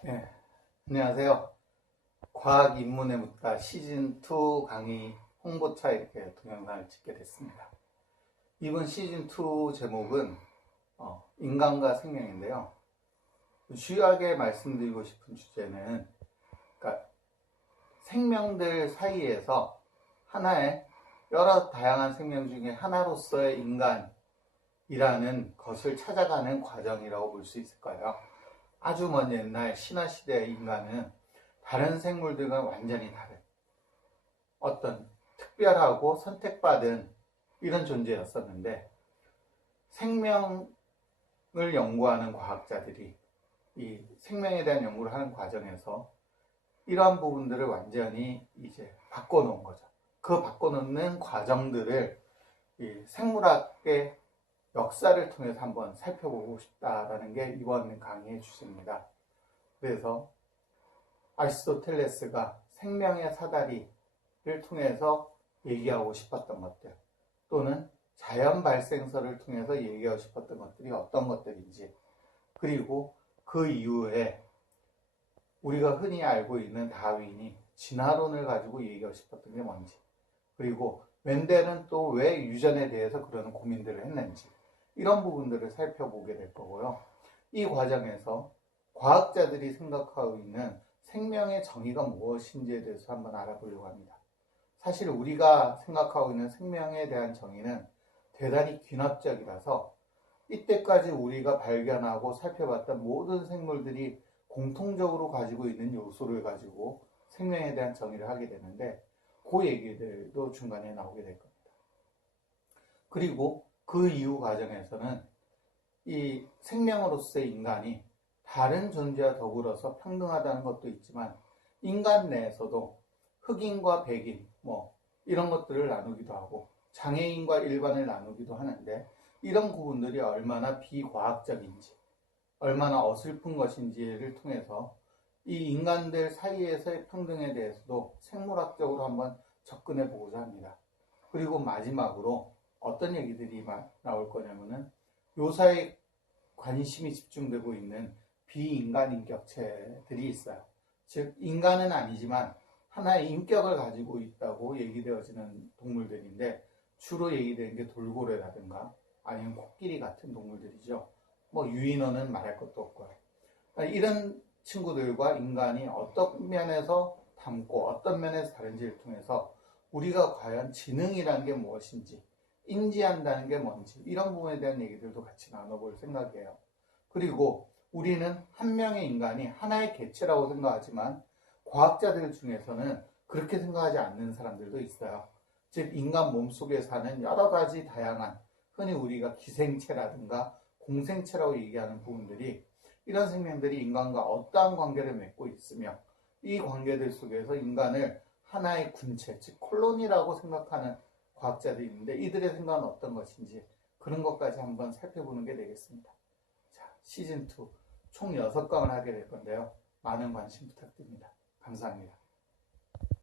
네, 안녕하세요. 과학 입문에 묻다 시즌2 강의 홍보차 이렇게 동영상을 찍게 됐습니다. 이번 시즌2 제목은 인간과 생명인데요. 주요하게 말씀드리고 싶은 주제는 그러니까 생명들 사이에서 하나의 여러 다양한 생명 중에 하나로서의 인간이라는 것을 찾아가는 과정이라고 볼 수 있을 거예요. 아주 먼 옛날 신화시대의 인간은 다른 생물들과 완전히 다른 어떤 특별하고 선택받은 이런 존재였었는데, 생명을 연구하는 과학자들이 이 생명에 대한 연구를 하는 과정에서 이러한 부분들을 완전히 이제 바꿔놓은 거죠. 그 바꿔놓는 과정들을 이 생물학의 역사를 통해서 한번 살펴보고 싶다라는 게 이번 강의의 주제입니다. 그래서 아리스토텔레스가 생명의 사다리를 통해서 얘기하고 싶었던 것들, 또는 자연 발생설을 통해서 얘기하고 싶었던 것들이 어떤 것들인지, 그리고 그 이후에 우리가 흔히 알고 있는 다윈이 진화론을 가지고 얘기하고 싶었던 게 뭔지, 그리고 멘델은 또 왜 유전에 대해서 그런 고민들을 했는지, 이런 부분들을 살펴보게 될 거고요. 이 과정에서 과학자들이 생각하고 있는 생명의 정의가 무엇인지에 대해서 한번 알아보려고 합니다. 사실 우리가 생각하고 있는 생명에 대한 정의는 대단히 귀납적이라서 이때까지 우리가 발견하고 살펴봤던 모든 생물들이 공통적으로 가지고 있는 요소를 가지고 생명에 대한 정의를 하게 되는데, 그 얘기들도 중간에 나오게 될 겁니다. 그리고 그 이후 과정에서는 이 생명으로서의 인간이 다른 존재와 더불어서 평등하다는 것도 있지만, 인간 내에서도 흑인과 백인 이런 것들을 나누기도 하고 장애인과 일반을 나누기도 하는데, 이런 부분들이 얼마나 비과학적인지, 얼마나 어설픈 것인지를 통해서 이 인간들 사이에서의 평등에 대해서도 생물학적으로 한번 접근해 보고자 합니다. 그리고 마지막으로 어떤 얘기들이 나올 거냐면은 요사에 관심이 집중되고 있는 비인간 인격체들이 있어요. 즉, 인간은 아니지만 하나의 인격을 가지고 있다고 얘기되어지는 동물들인데, 주로 얘기되는 게 돌고래라든가 아니면 코끼리 같은 동물들이죠. 유인원은 말할 것도 없고요. 그러니까 이런 친구들과 인간이 어떤 면에서 닮고 어떤 면에서 다른지를 통해서 우리가 과연 지능이라는 게 무엇인지, 인지한다는 게 뭔지, 이런 부분에 대한 얘기들도 같이 나눠볼 생각이에요. 그리고 우리는 한 명의 인간이 하나의 개체라고 생각하지만, 과학자들 중에서는 그렇게 생각하지 않는 사람들도 있어요. 즉, 인간 몸속에 사는 여러 가지 다양한, 흔히 우리가 기생체라든가 공생체라고 얘기하는 부분들이, 이런 생명들이 인간과 어떠한 관계를 맺고 있으며, 이 관계들 속에서 인간을 하나의 군체, 즉 콜로니라고 생각하는 과학자들이 있는데, 이들의 생각은 어떤 것인지, 그런 것까지 한번 살펴보는 게 되겠습니다. 자, 시즌2 총 6강을 하게 될 건데요. 많은 관심 부탁드립니다. 감사합니다.